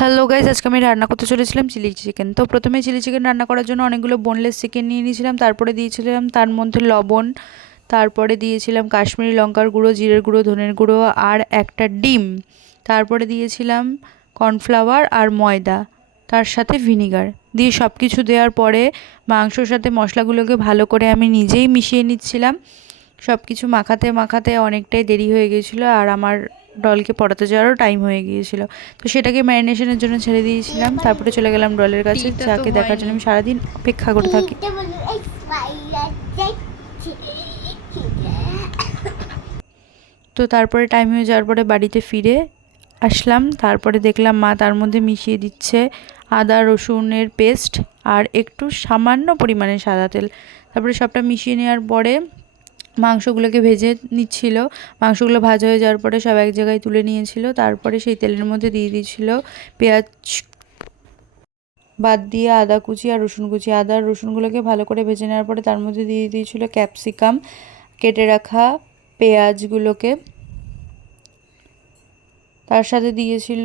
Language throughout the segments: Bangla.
হ্যালো গাইজ, আজকে আমি রান্না করতে চলেছিলাম চিলি চিকেন। তো প্রথমে চিলি চিকেন রান্না করার জন্য অনেকগুলো বোনলেস চিকেন নিয়ে নিয়েছিলাম। তারপরে দিয়েছিলাম তার মধ্যে লবণ, তারপরে দিয়েছিলাম কাশ্মীরি লঙ্কার গুঁড়ো, জিরের গুঁড়ো, ধনের গুঁড়ো আর একটা ডিম। তারপরে দিয়েছিলাম কর্নফ্লাওয়ার আর ময়দা, তার সাথে ভিনিগার দিয়ে সব কিছু দেওয়ার পরে মাংসর সাথে মশলাগুলোকে ভালো করে আমি নিজেই মিশিয়ে নিচ্ছিলাম। সব কিছু মাখাতে মাখাতে অনেকটাই দেরি হয়ে গিয়েছিলো আর আমার ডলকে পড়াতে যাওয়ারও টাইম হয়ে গিয়েছিল। তো সেটাকে ম্যারিনেশনের জন্য ছেড়ে দিয়েছিলাম। তারপরে চলে গেলাম ডলের কাছে, যাকে দেখার জন্য আমি সারাদিন অপেক্ষা করে থাকি। তো তারপরে টাইম হয়ে যাওয়ার পরে বাড়িতে ফিরে আসলাম। তারপরে দেখলাম মা তার মধ্যে মিশিয়ে দিচ্ছে আদা রসুনের পেস্ট আর একটু সামান্য পরিমাণে সাদা তেল। তারপরে সবটা মিশিয়ে নেওয়ার পরে মাংসগুলোকে ভেজে নিচ্ছিল। মাংসগুলো ভাজা হয়ে যাওয়ার পরে সব এক জায়গায় তুলে নিয়েছিল। তারপরে সেই তেলের মধ্যে দিয়ে দিয়েছিল পেঁয়াজ বাদ দিয়ে আদা কুচি আর রসুন কুচি। আদা আর রসুনগুলোকে ভালো করে ভেজে নেওয়ার পরে তার মধ্যে দিয়ে দিয়েছিল ক্যাপসিকাম, কেটে রাখা পেঁয়াজগুলোকে। তার সাথে দিয়েছিল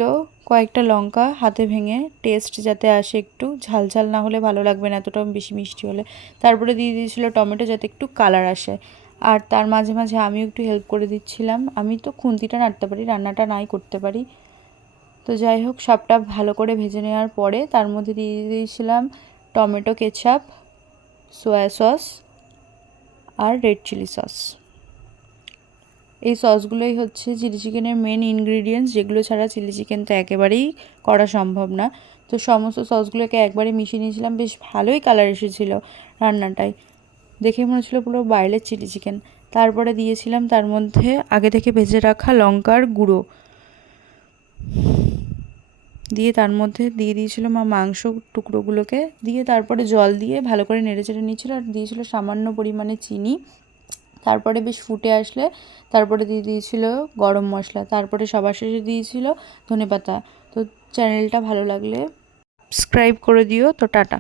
কয়েকটা লঙ্কা হাতে ভেঙে, টেস্ট যাতে আসে, একটু ঝাল ঝাল না হলে ভালো লাগবে না, এতটাও বেশি মিষ্টি হলে। তারপরে দিয়ে দিয়েছিল টমেটো, যাতে একটু কালার আসে। আর তার মাঝে মাঝে আমিও একটু হেল্প করে দিচ্ছিলাম। আমি তো খুন্তিটা নাড়তে পারি, রান্নাটা নাই করতে পারি। তো যাই হোক, সবটা ভালো করে ভেজে নেওয়ার পরে তার মধ্যে দিয়ে দিয়েছিলাম টমেটো কেচাপ, সয়া সস আর রেড চিলি সস। এই সসগুলোই হচ্ছে চিলি চিকেনের মেন ইনগ্রিডিয়েন্টস, যেগুলো ছাড়া চিলি চিকেন তো একেবারেই করা সম্ভব না। তো সমস্ত সসগুলোকে একবারে মিশিয়ে নিয়েছিলাম। বেশ ভালোই কালার এসেছিলো রান্নাটায়, দেখে মনে হচ্ছিলো পুরো বাইরের চিলি চিকেন। তারপরে দিয়েছিলাম তার মধ্যে আগে থেকে ভেজে রাখা লঙ্কার গুঁড়ো, দিয়ে তার মধ্যে দিয়ে দিয়েছিল মা মাংস টুকরোগুলোকে, দিয়ে তারপরে জল দিয়ে ভালো করে নেড়েচেড়ে নিয়েছিল আর দিয়েছিল সামান্য পরিমাণে চিনি। তারপরে বেশ ফুটে আসলে তারপরে দিয়ে দিয়েছিল গরম মশলা, তারপরে সবার শেষে দিয়েছিল ধনেপাতা। তো চ্যানেলটা ভালো লাগলে সাবস্ক্রাইব করে দিও। তো টাটা।